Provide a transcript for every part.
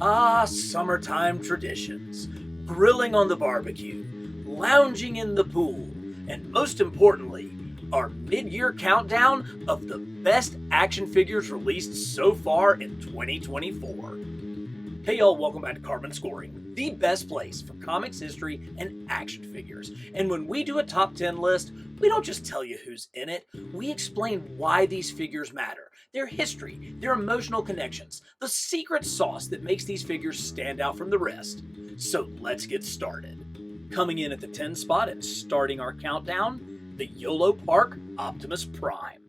Ah, summertime traditions, grilling on the barbecue, lounging in the pool, and most importantly, our mid-year countdown of the best action figures released so far in 2024. Hey y'all, welcome back to Carbon Scoring, the best place for comics history and action figures. And when we do a top 10 list, we don't just tell you who's in it, we explain why these figures matter, their history, their emotional connections, the secret sauce that makes these figures stand out from the rest. So let's get started. Coming in at the 10 spot and starting our countdown, the YOLO Park Optimus Prime.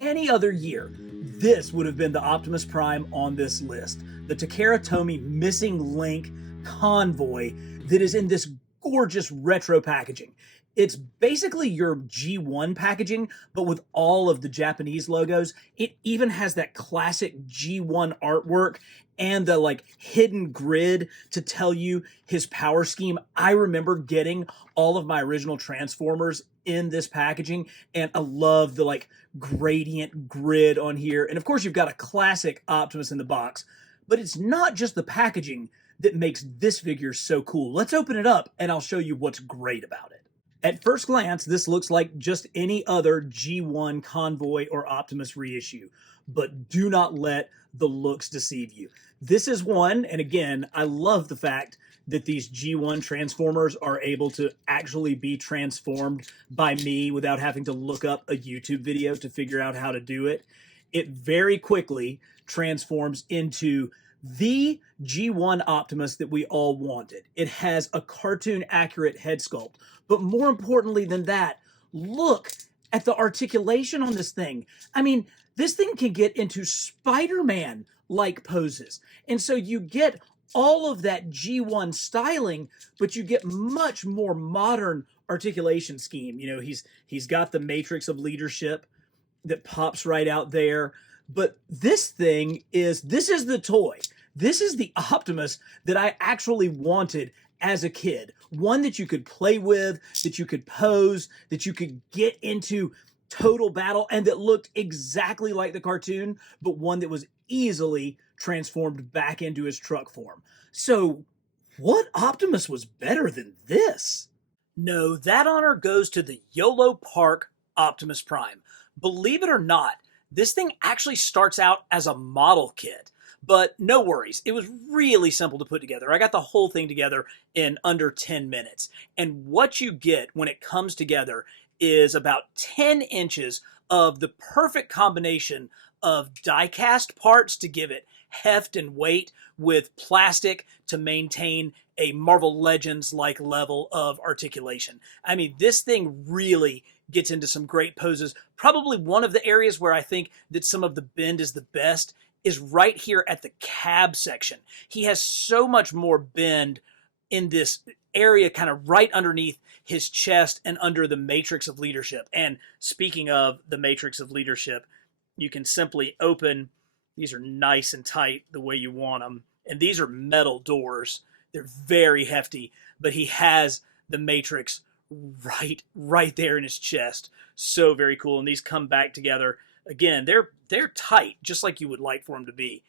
Any other year, this would have been the Optimus Prime on this list. The Takara Tomy Missing Link convoy that is in this gorgeous retro packaging. It's basically your G1 packaging, but with all of the Japanese logos. It even has that classic G1 artwork and the hidden grid to tell you his power scheme. I remember getting all of my original Transformers in this packaging, and I love the gradient grid on here. And of course, you've got a classic Optimus in the box, but it's not just the packaging that makes this figure so cool. Let's open it up and I'll show you what's great about it. At first glance, this looks like just any other G1 Convoy or Optimus reissue, but do not let the looks deceive you. This is one, and again, I love the fact that these G1 Transformers are able to actually be transformed by me without having to look up a YouTube video to figure out how to do it. It very quickly transforms into the G1 Optimus that we all wanted. It has a cartoon accurate head sculpt, but more importantly than that, look at the articulation on this thing. I mean, this thing can get into Spider-Man like poses. And so you get all of that G1 styling, but you get much more modern articulation scheme. You know, he's got the matrix of leadership that pops right out there. But this is the toy. This is the Optimus that I actually wanted as a kid. One that you could play with, that you could pose, that you could get into total battle, and that looked exactly like the cartoon, but one that was easily transformed back into his truck form. So, what Optimus was better than this? No, that honor goes to the YOLO Park Optimus Prime. Believe it or not, this thing actually starts out as a model kit. But no worries, it was really simple to put together. I got the whole thing together in under 10 minutes. And what you get when it comes together is about 10 inches of the perfect combination of die-cast parts to give it heft and weight, with plastic to maintain a Marvel Legends-like level of articulation. I mean, this thing really gets into some great poses. Probably one of the areas where I think that some of the bend is the best is right here at the cab section. He has so much more bend in this area kind of right underneath his chest and under the matrix of leadership. And speaking of the matrix of leadership, you can simply open. These are nice and tight the way you want them. And these are metal doors. They're very hefty, but he has the matrix right there in his chest. So very cool. And these come back together. Again, they're tight, just like you would like for them to be.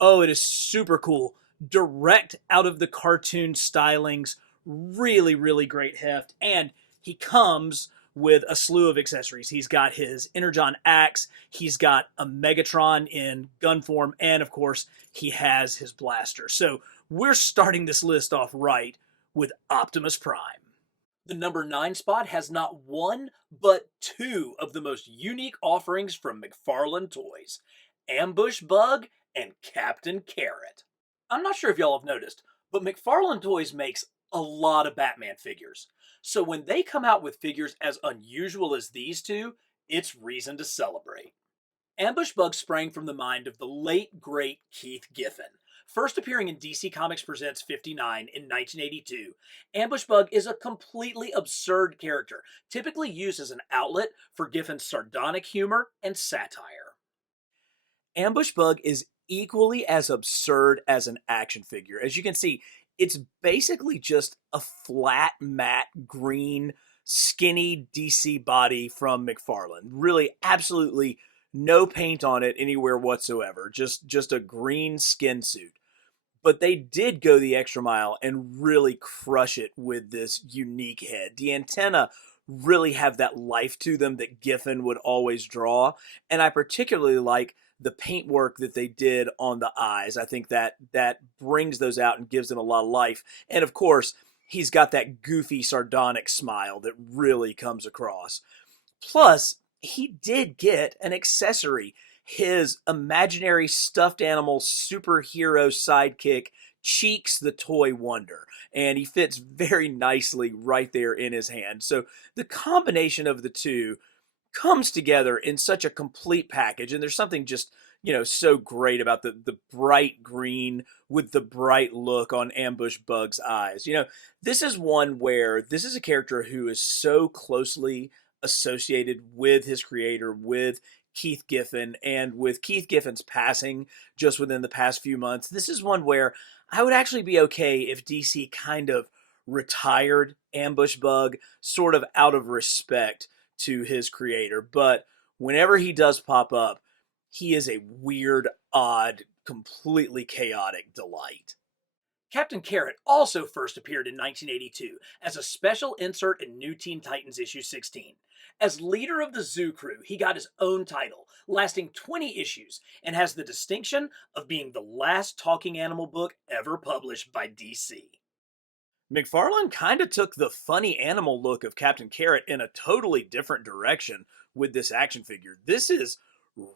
Oh, it is super cool. Direct out of the cartoon stylings. Really, really great heft. And he comes with a slew of accessories. He's got his Energon axe, he's got a Megatron in gun form, and of course, he has his blaster. So we're starting this list off right with Optimus Prime. The number 9 spot has not one, but two of the most unique offerings from McFarlane Toys, Ambush Bug and Captain Carrot. I'm not sure if y'all have noticed, but McFarlane Toys makes a lot of Batman figures. So when they come out with figures as unusual as these two, it's reason to celebrate. Ambush Bug sprang from the mind of the late, great Keith Giffen. First appearing in DC Comics Presents 59 in 1982, Ambush Bug is a completely absurd character, typically used as an outlet for Giffen's sardonic humor and satire. Ambush Bug is equally as absurd as an action figure. As you can see, it's basically just a flat, matte, green, skinny DC body from McFarlane. Really, absolutely no paint on it anywhere whatsoever. Just a green skin suit. but they did go the extra mile and really crush it with this unique head. The antenna really have that life to them that Giffen would always draw, and I particularly like the paintwork that they did on the eyes. I think that brings those out and gives them a lot of life. And of course, he's got that goofy, sardonic smile that really comes across. Plus, he did get an accessory. His imaginary stuffed animal superhero sidekick, Cheeks the Toy Wonder. And he fits very nicely right there in his hand. So the combination of the two comes together in such a complete package. And there's something just, so great about the bright green with the bright look on Ambush Bug's eyes. This is one where this is a character who is so closely associated with his creator, with Keith Giffen, and with Keith Giffen's passing just within the past few months. This is one where I would actually be okay if DC kind of retired Ambush Bug, sort of out of respect to his creator. But whenever he does pop up, he is a weird, odd, completely chaotic delight. Captain Carrot also first appeared in 1982 as a special insert in New Teen Titans issue 16. As leader of the Zoo Crew, he got his own title, lasting 20 issues, and has the distinction of being the last talking animal book ever published by DC. McFarlane kind of took the funny animal look of Captain Carrot in a totally different direction with this action figure. This is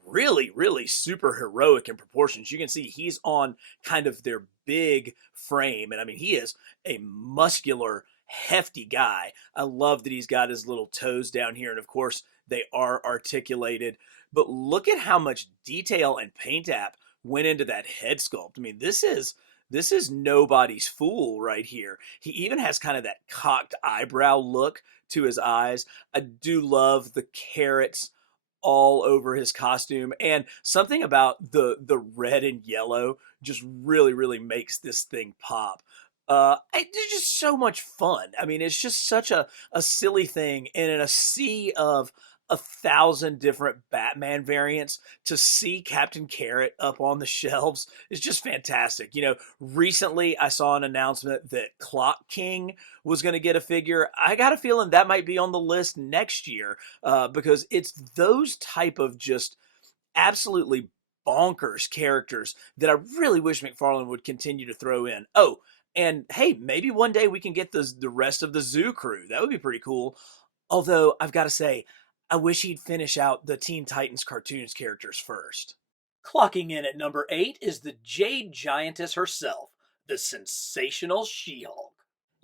really, really super heroic in proportions. You can see he's on kind of their big frame, and I mean, he is a muscular, hefty guy. I love that he's got his little toes down here, and of course, they are articulated. But look at how much detail and paint app went into that head sculpt. I mean, this is nobody's fool right here. He even has kind of that cocked eyebrow look to his eyes. I do love the carrots all over his costume, and something about the red and yellow just really, really makes this thing pop. It's just so much fun. I mean, it's just such a silly thing, and in a sea of 1,000 different Batman variants, to see Captain Carrot up on the shelves is just fantastic. Recently I saw an announcement that Clock King was going to get a figure. I got a feeling that might be on the list next year, because it's those type of just absolutely bonkers characters that I really wish McFarlane would continue to throw in. Oh, and hey, maybe one day we can get the rest of the Zoo Crew. That would be pretty cool. Although I've got to say, I wish he'd finish out the Teen Titans cartoons characters first. Clocking in at number 8 is the Jade Giantess herself, the sensational She-Hulk.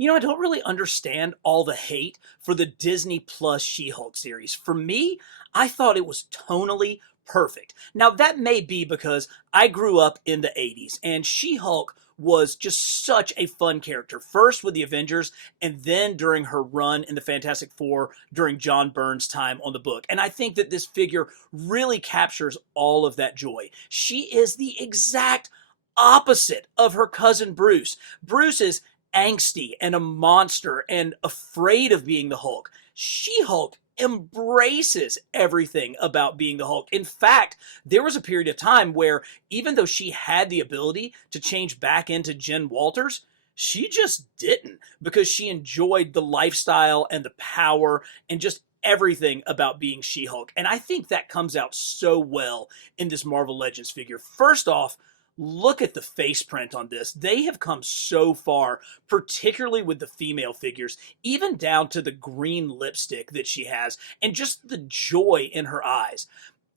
I don't really understand all the hate for the Disney Plus She-Hulk series. For me, I thought it was tonally perfect. Now, that may be because I grew up in the 80s, and She-Hulk was just such a fun character. First with the Avengers, and then during her run in the Fantastic Four during John Byrne's time on the book. And I think that this figure really captures all of that joy. She is the exact opposite of her cousin Bruce. Bruce is angsty and a monster and afraid of being the Hulk. She-Hulk embraces everything about being the Hulk. In fact, there was a period of time where even though she had the ability to change back into Jen Walters, she just didn't, because she enjoyed the lifestyle and the power and just everything about being She-Hulk. And I think that comes out so well in this Marvel Legends figure. First off, look at the face print on this. They have come so far, particularly with the female figures, even down to the green lipstick that she has, and just the joy in her eyes.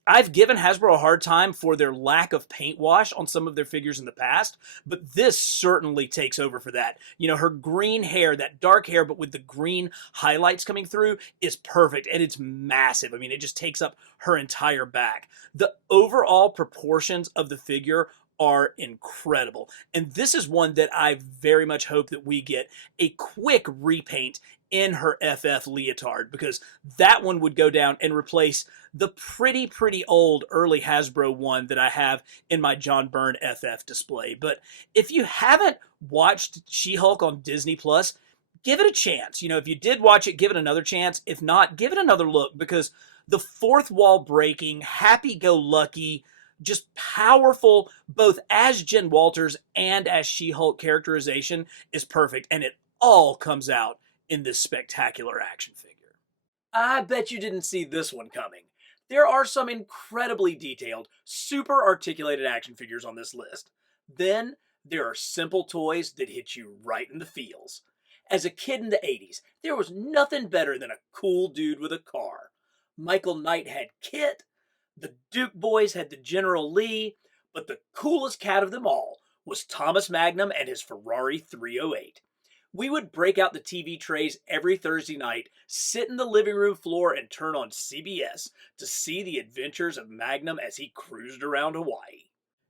I've given Hasbro a hard time for their lack of paint wash on some of their figures in the past, but this certainly takes over for that. Her green hair, that dark hair, but with the green highlights coming through, is perfect, and it's massive. I mean, it just takes up her entire back. The overall proportions of the figure are incredible. And this is one that I very much hope that we get a quick repaint in her FF leotard, because that one would go down and replace the pretty old early Hasbro one that I have in my John Byrne FF display. But if you haven't watched She-Hulk on Disney Plus, give it a chance. If you did watch it, give it another chance. If not, give it another look, because the fourth wall breaking, happy-go-lucky, Just powerful, both as Jen Walters and as She-Hulk characterization is perfect, and it all comes out in this spectacular action figure. I bet you didn't see this one coming. There are some incredibly detailed, super articulated action figures on this list. Then there are simple toys that hit you right in the feels. As a kid in the 80s, there was nothing better than a cool dude with a car. Michael Knight had Kit, the Duke boys had the General Lee, but the coolest cat of them all was Thomas Magnum and his Ferrari 308. We would break out the TV trays every Thursday night, sit in the living room floor, and turn on CBS to see the adventures of Magnum as he cruised around Hawaii.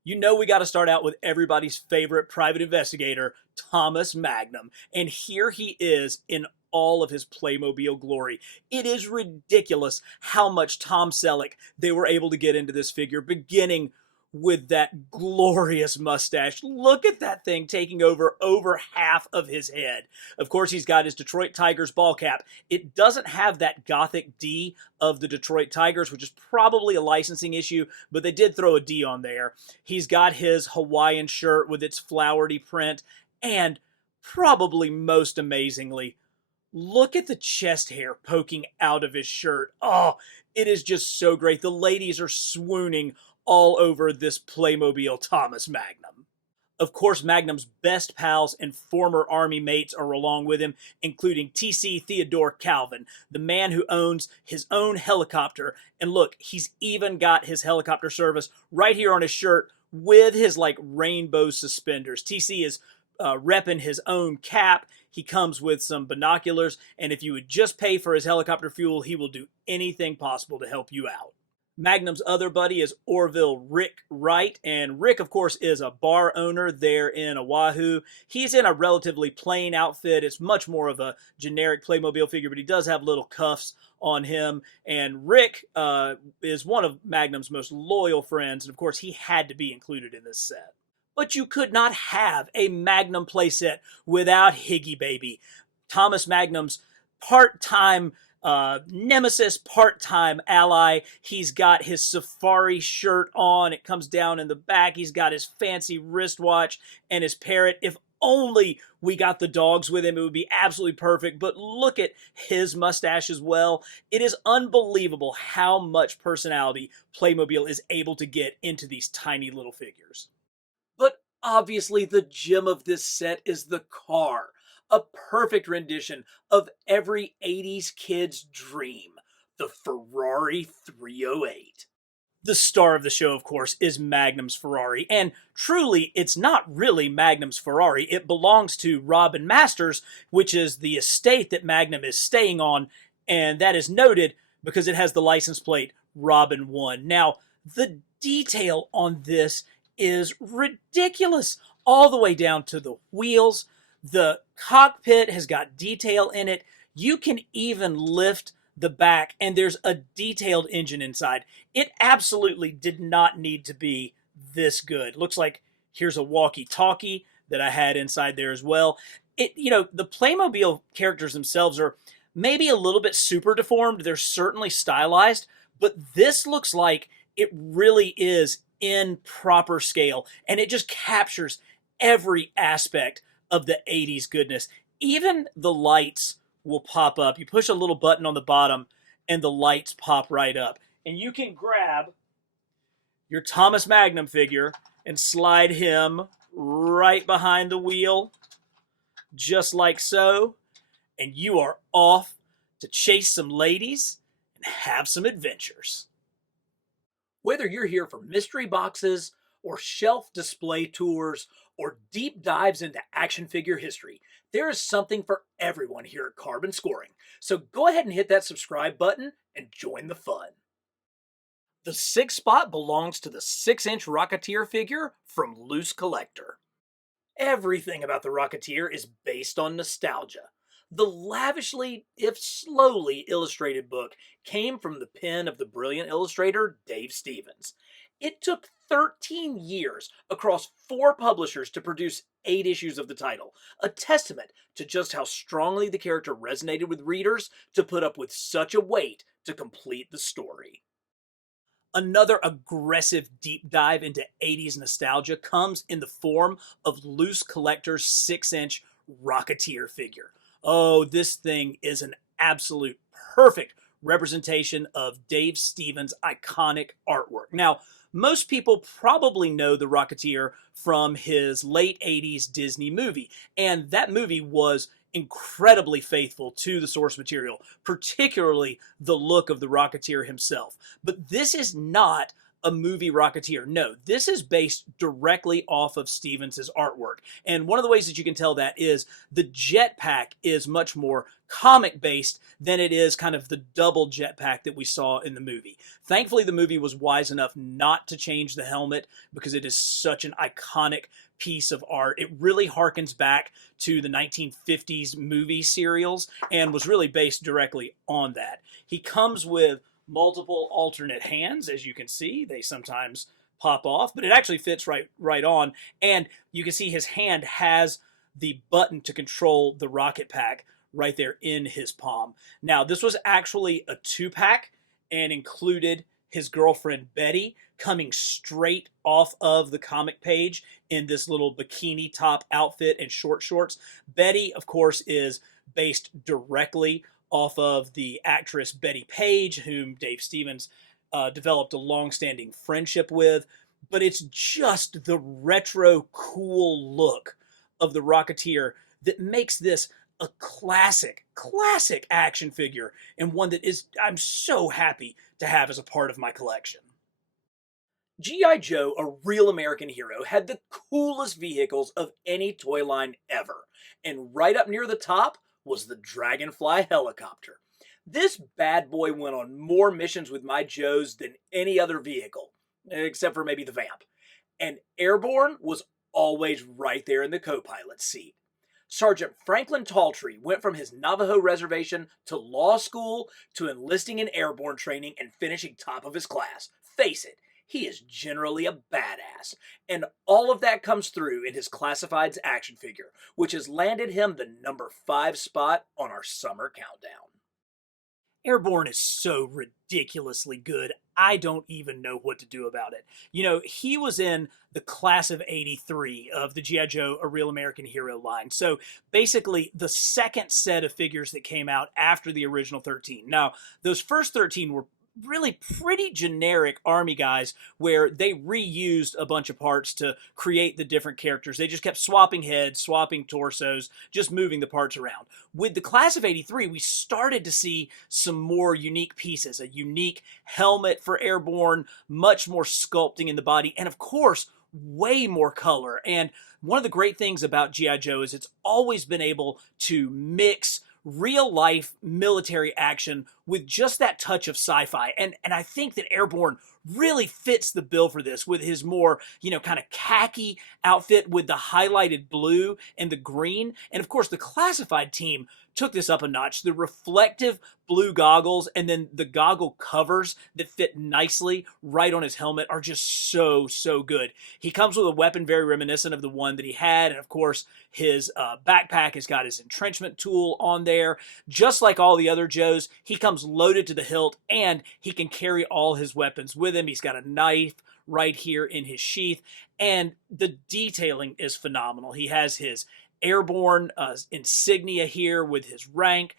You know we got to start out with everybody's favorite private investigator, Thomas Magnum. And here he is in all of his Playmobil glory. It is ridiculous how much Tom Selleck they were able to get into this figure, beginning with that glorious mustache. Look at that thing taking over half of his head. Of course, he's got his Detroit Tigers ball cap. It doesn't have that Gothic D of the Detroit Tigers, which is probably a licensing issue, but they did throw a D on there. He's got his Hawaiian shirt with its flowery print, and probably most amazingly, look at the chest hair poking out of his shirt. Oh, it is just so great. The ladies are swooning all over this Playmobil Thomas Magnum. Of course, Magnum's best pals and former Army mates are along with him, including TC Theodore Calvin, the man who owns his own helicopter. And look, he's even got his helicopter service right here on his shirt with his rainbow suspenders. TC is repping his own cap. He comes with some binoculars, and if you would just pay for his helicopter fuel, he will do anything possible to help you out. Magnum's other buddy is Orville Rick Wright, and Rick, of course, is a bar owner there in Oahu. He's in a relatively plain outfit. It's much more of a generic Playmobil figure, but he does have little cuffs on him. And Rick is one of Magnum's most loyal friends, and of course, he had to be included in this set. But you could not have a Magnum playset without Higgy Baby, Thomas Magnum's part-time nemesis, part-time ally. He's got his safari shirt on. It comes down in the back. He's got his fancy wristwatch and his parrot. If only we got the dogs with him, it would be absolutely perfect. But look at his mustache as well. It is unbelievable how much personality Playmobil is able to get into these tiny little figures. But obviously the gem of this set is the car. A perfect rendition of every 80s kid's dream, the Ferrari 308. The star of the show, of course, is Magnum's Ferrari, and truly, it's not really Magnum's Ferrari. It belongs to Robin Masters, which is the estate that Magnum is staying on, and that is noted because it has the license plate Robin 1. Now, the detail on this is ridiculous, all the way down to the wheels. The cockpit has got detail in it. You can even lift the back, and there's a detailed engine inside. It absolutely did not need to be this good. Looks like here's a walkie-talkie that I had inside there as well. The Playmobil characters themselves are maybe a little bit super deformed. They're certainly stylized, but this looks like it really is in proper scale, and it just captures every aspect of the 80s goodness. Even the lights will pop up. You push a little button on the bottom and the lights pop right up. And you can grab your Thomas Magnum figure and slide him right behind the wheel, just like so. And you are off to chase some ladies and have some adventures. Whether you're here for mystery boxes or shelf display tours or deep dives into action figure history, there is something for everyone here at Carbon Scoring. So go ahead and hit that subscribe button and join the fun. The 6th spot belongs to the 6-inch Rocketeer figure from Loose Collector. Everything about the Rocketeer is based on nostalgia. The lavishly, if slowly, illustrated book came from the pen of the brilliant illustrator Dave Stevens. It took 13 years across 4 publishers to produce 8 issues of the title, a testament to just how strongly the character resonated with readers to put up with such a wait to complete the story. Another aggressive deep dive into 80s nostalgia comes in the form of Loose Collector's 6-inch Rocketeer figure. Oh, this thing is an absolute perfect representation of Dave Stevens' iconic artwork. Now, most people probably know the Rocketeer from his late 80s Disney movie, and that movie was incredibly faithful to the source material, particularly the look of the Rocketeer himself. But this is not a movie Rocketeer. No, this is based directly off of Stevens' artwork. And one of the ways that you can tell that is the jetpack is much more comic based than it is kind of the double jetpack that we saw in the movie. Thankfully, the movie was wise enough not to change the helmet because it is such an iconic piece of art. It really harkens back to the 1950s movie serials and was really based directly on that. He comes with multiple alternate hands, as you can see. They sometimes pop off, but it actually fits right on. And you can see his hand has the button to control the rocket pack right there in his palm. Now, this was actually a 2-pack and included his girlfriend Betty coming straight off of the comic page in this little bikini top outfit and short shorts. Betty, of course, is based directly off of the actress Betty Page, whom Dave Stevens developed a long-standing friendship with. But it's just the retro cool look of the Rocketeer that makes this a classic action figure, and one that is I'm so happy to have as a part of my collection. G.I. Joe, a real American hero, had the coolest vehicles of any toy line ever. And right up near the top was the Dragonfly helicopter. This bad boy went on more missions with my Joes than any other vehicle, except for maybe the Vamp. And Airborne was always right there in the co-pilot's seat. Sergeant Franklin Taltree went from his Navajo reservation to law school to enlisting in airborne training and finishing top of his class. Face it, he is generally a badass. And all of that comes through in his Classifieds action figure, which has landed him the number 5 spot on our summer countdown. Airborne is so ridiculously good, I don't even know what to do about it. You know, he was in the class of 83 of the G.I. Joe, A Real American Hero line. So basically the second set of figures that came out after the original 13. Now, those first 13 were really pretty generic Army guys where they reused a bunch of parts to create the different characters. They just kept swapping heads, swapping torsos, just moving the parts around. With the class of 83, we started to see some more unique pieces, a unique helmet for Airborne, much more sculpting in the body, and of course, way more color. And one of the great things about G.I. Joe is it's always been able to mix real life military action with just that touch of sci-fi. And I think that Airborne really fits the bill for this with his more, kind of khaki outfit with the highlighted blue and the green. And of course, the Classified team took this up a notch. The reflective blue goggles and then the goggle covers that fit nicely right on his helmet are just so good. He comes with a weapon very reminiscent of the one that he had. And of course, his backpack has got his entrenchment tool on there. Just like all the other Joes, he comes loaded to the hilt and he can carry all his weapons with him. He's got a knife right here in his sheath. And the detailing is phenomenal. He has his Airborne insignia here with his rank.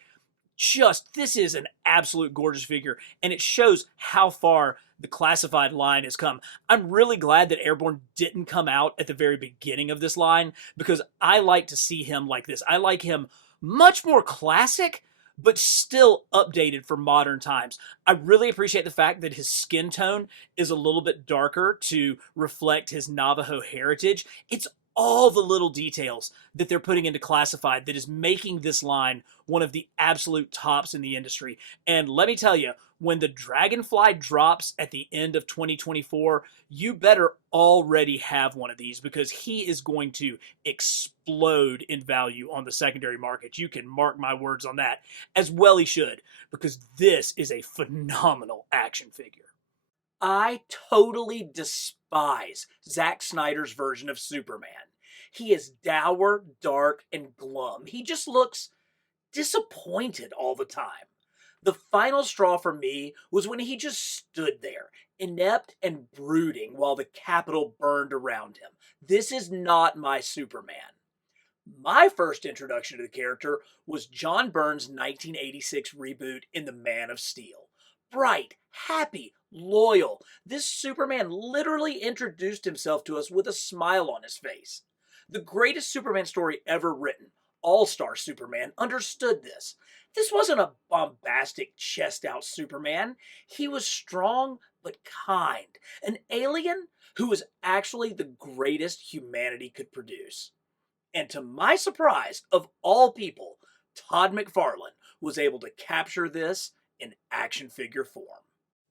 This is an absolute gorgeous figure, and it shows how far the Classified line has come. I'm really glad that Airborne didn't come out at the very beginning of this line because I like to see him like this. I like him much more classic, but still updated for modern times. I really appreciate the fact that his skin tone is a little bit darker to reflect his Navajo heritage. It's all the little details that they're putting into Classified that is making this line one of the absolute tops in the industry. And let me tell you, when the Dragonfly drops at the end of 2024, you better already have one of these because he is going to explode in value on the secondary market. You can mark my words on that, as well he should, because this is a phenomenal action figure. I totally despise Zack Snyder's version of Superman. He is dour, dark, and glum. He just looks disappointed all the time. The final straw for me was when he just stood there, inept and brooding, while the Capitol burned around him. This is not my Superman. My first introduction to the character was John Byrne's 1986 reboot in The Man of Steel. Bright, happy, loyal, this Superman literally introduced himself to us with a smile on his face. The greatest Superman story ever written, All-Star Superman, understood this. This wasn't a bombastic, chest-out Superman. He was strong but kind, an alien who was actually the greatest humanity could produce. And to my surprise, of all people, Todd McFarlane was able to capture this in action figure form.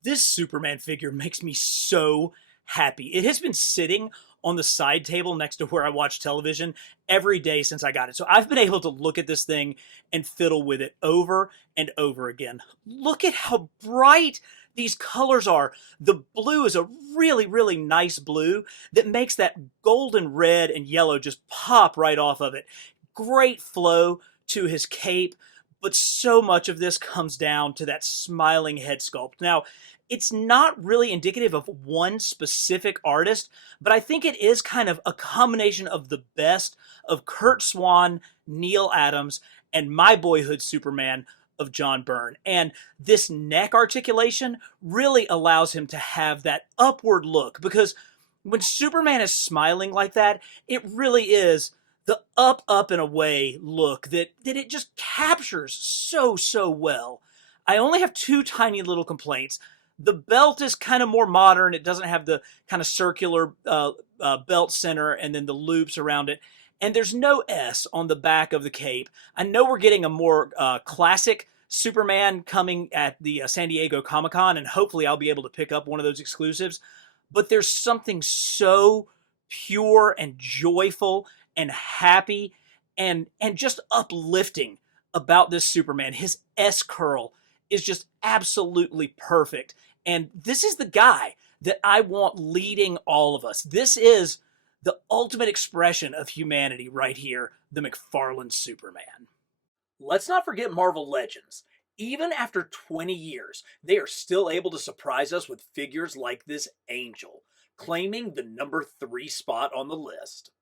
This Superman figure makes me so happy. It has been sitting on the side table next to where I watch television every day since I got it. So I've been able to look at this thing and fiddle with it over and over again. Look at how bright these colors are. The blue is a really, really nice blue that makes that golden red and yellow just pop right off of it. Great flow to his cape, but so much of this comes down to that smiling head sculpt. Now, it's not really indicative of one specific artist, but I think it is kind of a combination of the best of Kurt Swan, Neil Adams, and my boyhood Superman of John Byrne. And this neck articulation really allows him to have that upward look, because when Superman is smiling like that, it really is the up, up, and away look that it just captures so well. I only have two tiny little complaints. The belt is kind of more modern. It doesn't have the kind of circular belt center and then the loops around it. And there's no S on the back of the cape. I know we're getting a more classic Superman coming at the San Diego Comic-Con, and hopefully I'll be able to pick up one of those exclusives. But there's something so pure and joyful and happy and just uplifting about this Superman. His S curl is just absolutely perfect. And this is the guy that I want leading all of us. This is the ultimate expression of humanity right here, the McFarlane Superman. Let's not forget Marvel Legends. Even after 20 years, they are still able to surprise us with figures like this Angel, claiming the number 3 spot on the list.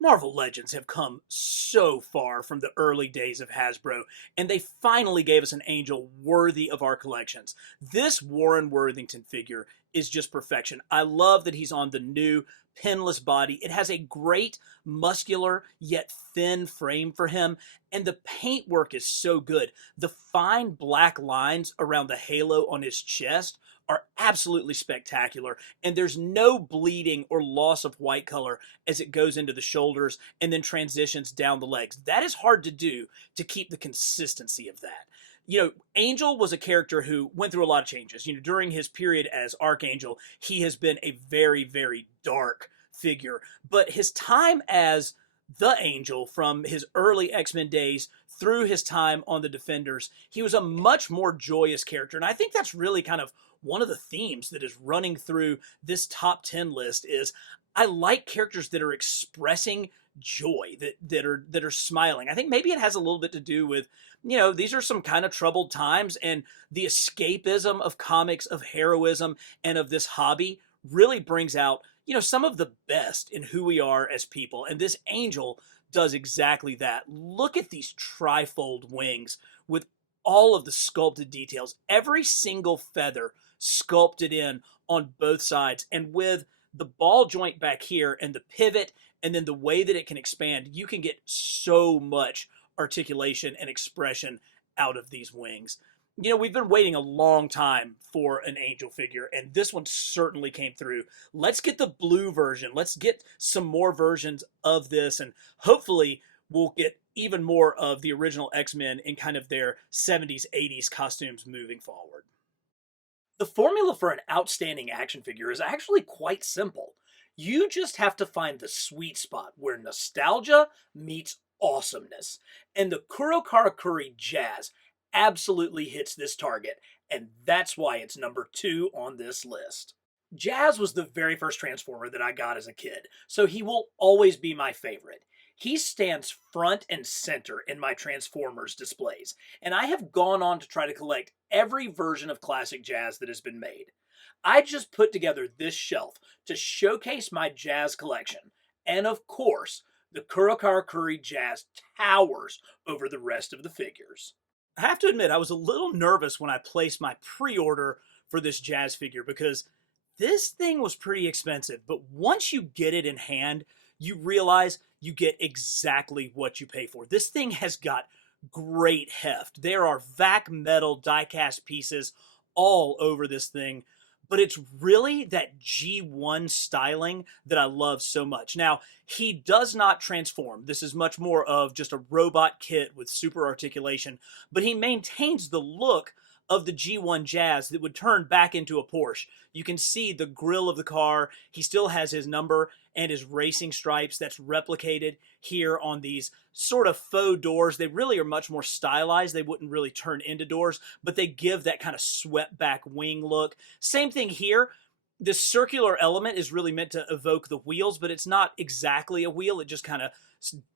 Marvel Legends have come so far from the early days of Hasbro, and they finally gave us an Angel worthy of our collections. This Warren Worthington figure is just perfection. I love that he's on the new pinless body. It has a great muscular yet thin frame for him, and the paintwork is so good. The fine black lines around the halo on his chest are absolutely spectacular, and there's no bleeding or loss of white color as it goes into the shoulders and then transitions down the legs. That is hard to do, to keep the consistency of that. You know, Angel was a character who went through a lot of changes. You know, during his period as Archangel, he has been a very, very dark figure. But his time as the Angel, from his early X-Men days through his time on the Defenders, he was a much more joyous character. And I think that's really kind of one of the themes that is running through this top 10 list is I like characters that are expressing joy, that are smiling. I think maybe it has a little bit to do with, you know, these are some kind of troubled times, and the escapism of comics, of heroism, and of this hobby really brings out, you know, some of the best in who we are as people. And this Angel does exactly that. Look at these trifold wings with all of the sculpted details. Every single feather sculpted in on both sides, and with the ball joint back here and the pivot and then the way that it can expand, you can get so much articulation and expression out of these wings. You know, we've been waiting a long time for an Angel figure, and this one certainly came through. Let's get the blue version. Let's get some more versions of this, and hopefully we'll get even more of the original X-Men in kind of their 70s, 80s costumes moving forward. The formula for an outstanding action figure is actually quite simple. You just have to find the sweet spot where nostalgia meets awesomeness. And the Kuro Karakuri Jazz absolutely hits this target, and that's why it's number 2 on this list. Jazz was the very first Transformer that I got as a kid, so he will always be my favorite. He stands front and center in my Transformers displays, and I have gone on to try to collect every version of classic jazz that has been made. I just put together this shelf to showcase my jazz collection, and of course, the Kurokawa Jazz towers over the rest of the figures. I have to admit, I was a little nervous when I placed my pre-order for this jazz figure because this thing was pretty expensive. But once you get it in hand, you realize you get exactly what you pay for. This thing has got great heft. There are vac metal die-cast pieces all over this thing, but it's really that G1 styling that I love so much. Now, he does not transform. This is much more of just a robot kit with super articulation, but he maintains the look of the G1 Jazz that would turn back into a Porsche. You can see the grille of the car. He still has his number and his racing stripes that's replicated here on these sort of faux doors. They really are much more stylized. They wouldn't really turn into doors, but they give that kind of swept back wing look. Same thing here. This circular element is really meant to evoke the wheels, but it's not exactly a wheel. It just kind of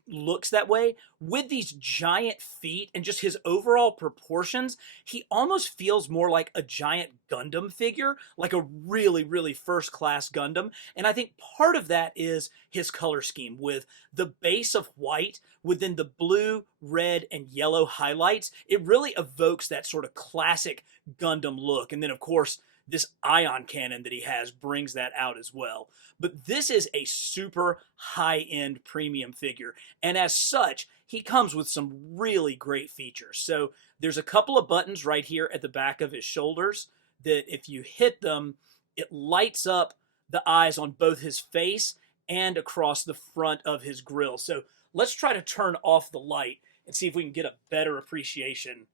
looks that way. With these giant feet and just his overall proportions, he almost feels more like a giant Gundam figure, like a really, really first-class Gundam. And I think part of that is his color scheme with the base of white within the blue, red, and yellow highlights. It really evokes that sort of classic Gundam look. And then, of course, this ion cannon that he has brings that out as well. But this is a super high-end premium figure. And as such, he comes with some really great features. So there's a couple of buttons right here at the back of his shoulders that if you hit them, it lights up the eyes on both his face and across the front of his grill. So let's try to turn off the light and see if we can get a better appreciation.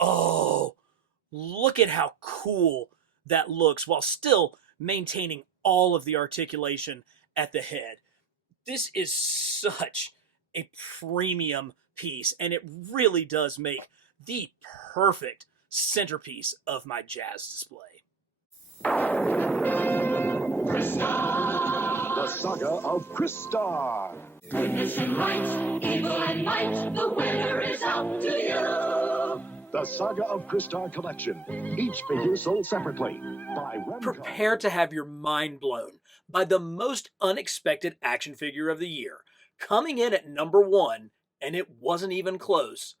Oh, look at how cool that looks while still maintaining all of the articulation at the head. This is such a premium piece, and it really does make the perfect centerpiece of my jazz display. Crystar! The saga of Crystar! Goodness and right, evil and might, the winner is out to you! The Saga of Crystar collection. Each figure sold separately by Remco. Prepare to have your mind blown by the most unexpected action figure of the year. Coming in at number 1, and it wasn't even close,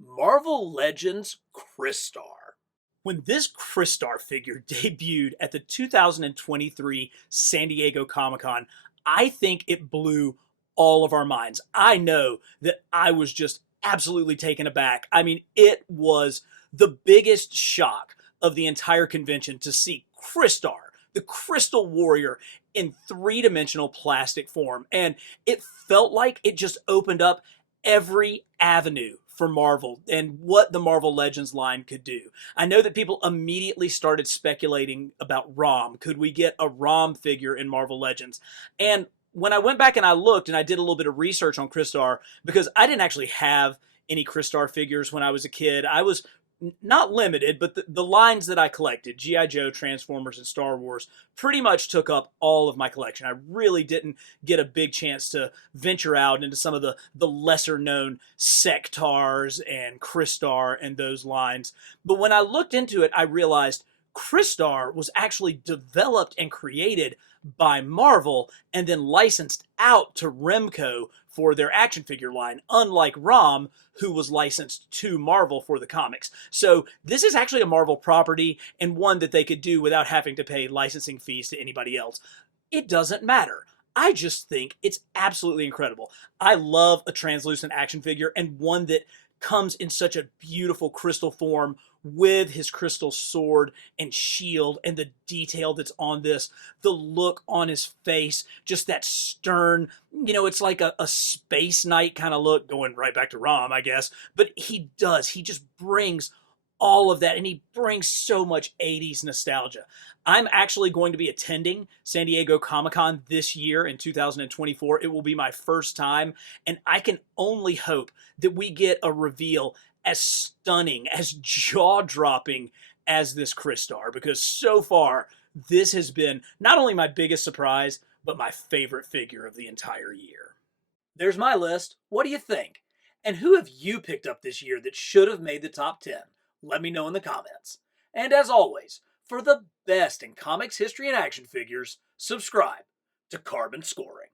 Marvel Legends Crystar. When this Crystar figure debuted at the 2023 San Diego Comic-Con, I think it blew all of our minds. I know that I was just absolutely taken aback. I mean, it was the biggest shock of the entire convention to see Crystar, the Crystal Warrior, in three-dimensional plastic form. And it felt like it just opened up every avenue for Marvel and what the Marvel Legends line could do. I know that people immediately started speculating about ROM. Could we get a ROM figure in Marvel Legends? And when I went back and I looked and I did a little bit of research on Crystar, because I didn't actually have any Crystar figures when I was a kid. I was not limited, but the lines that I collected, G.I. Joe, Transformers, and Star Wars, pretty much took up all of my collection. I really didn't get a big chance to venture out into some of the lesser-known Sectars and Crystar and those lines. But when I looked into it, I realized Crystar was actually developed and created by Marvel and then licensed out to Remco for their action figure line, unlike ROM, who was licensed to Marvel for the comics. So this is actually a Marvel property and one that they could do without having to pay licensing fees to anybody else. It doesn't matter. I just think it's absolutely incredible. I love a translucent action figure and one that comes in such a beautiful crystal form with his crystal sword and shield and the detail that's on this, the look on his face, just that stern, it's like a space knight kind of look, going right back to ROM, I guess. But he just brings all of that, and he brings so much 80s nostalgia. I'm actually going to be attending San Diego Comic-Con this year in 2024. It will be my first time, and I can only hope that we get a reveal as stunning, as jaw-dropping as this Crystar, because so far, this has been not only my biggest surprise, but my favorite figure of the entire year. There's my list. What do you think? And who have you picked up this year that should have made the top 10? Let me know in the comments. And as always, for the best in comics history and action figures, subscribe to Carbon Scoring.